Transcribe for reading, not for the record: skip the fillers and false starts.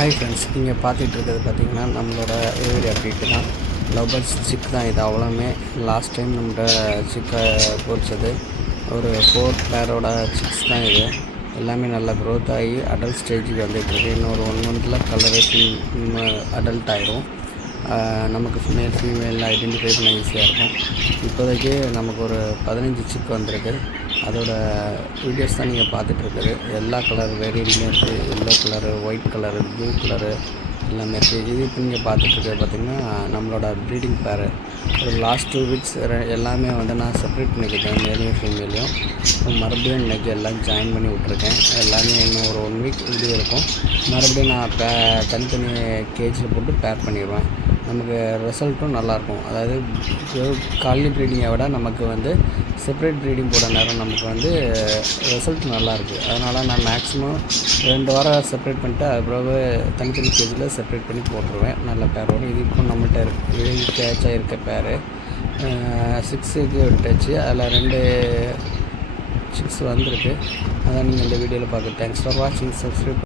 Hi friends, நீங்கள் பார்த்துட்டு இருக்கிறது பார்த்தீங்கன்னா நம்மளோட ஏவிரி அப்டேட்டு தான். லவ் பேர்ட்ஸ் சிக் தான் இது. அவ்வளோமே லாஸ்ட் டைம் நம்மகிட்ட சிக்கை பொறிச்சது ஒரு 4 பேரோட சிக்ஸ் தான் இது. எல்லாமே நல்லா க்ரோத் ஆகி அடல்ட் ஸ்டேஜுக்கு வந்துகிட்ருக்கு. இன்னொரு 1 மந்தில் கலரு அடல்ட் ஆயிரும். நமக்கு ஃபீமேல் ஐடென்டிஃபை பண்ண ஈஸியாக இருக்கும். இப்போதைக்கு நமக்கு ஒரு 15 சிக் வந்திருக்கு. அதோட வீடியோஸ் தான் நீங்கள் பார்த்துட்ருக்குது. எல்லா கலர் வேரியண்ட்லேயும் இருக்குது. Yellow colour, white colour, blue colour எல்லாமே இருக்குது. இது இப்போ நீங்கள் பார்த்துட்ருக்கிறது பார்த்திங்கன்னா நம்மளோட ப்ரீடிங் பேரு. ஒரு லாஸ்ட் 2 வீக்ஸ் எல்லாமே நான் செப்ரேட் பண்ணிக்கிட்டேன், மேலையும் ஃபீமேலையும். மறுபடியும் இன்றைக்கி எல்லாம் ஜாயின் பண்ணி விட்ருக்கேன். எல்லாமே இன்னும் ஒரு 1 வீக் இப்படி இருக்கும். மறுபடியும் நான் தனித்தனி கேஜில் போட்டு பேர் பண்ணிடுவேன். நமக்கு ரிசல்ட்டும் நல்லாயிருக்கும். அதாவது காலனி ப்ரீடிங்கை விட நமக்கு செப்ரேட் ப்ரீடிங் போட நேரம் நமக்கு ரிசல்ட் நல்லாயிருக்கு. அதனால் நான் மேக்ஸிமம் 2 வாரம் செப்ரேட் பண்ணிட்டு அதுக்கு தனித்தனி கேஜில் செப்ரேட் பண்ணி போட்டுருவேன். நல்ல பேர் வரும். இது இப்போ நம்மகிட்ட இது கேட்சாக இருக்க பேர் 6க்கு விட்டாச்சு. அதில் 2 6 வந்திருக்கு. அதான் நீங்கள் இந்த வீடியோவில் பார்க்க. தேங்க்ஸ் ஃபார் வாட்சிங். சப்ஸ்கிரைப்.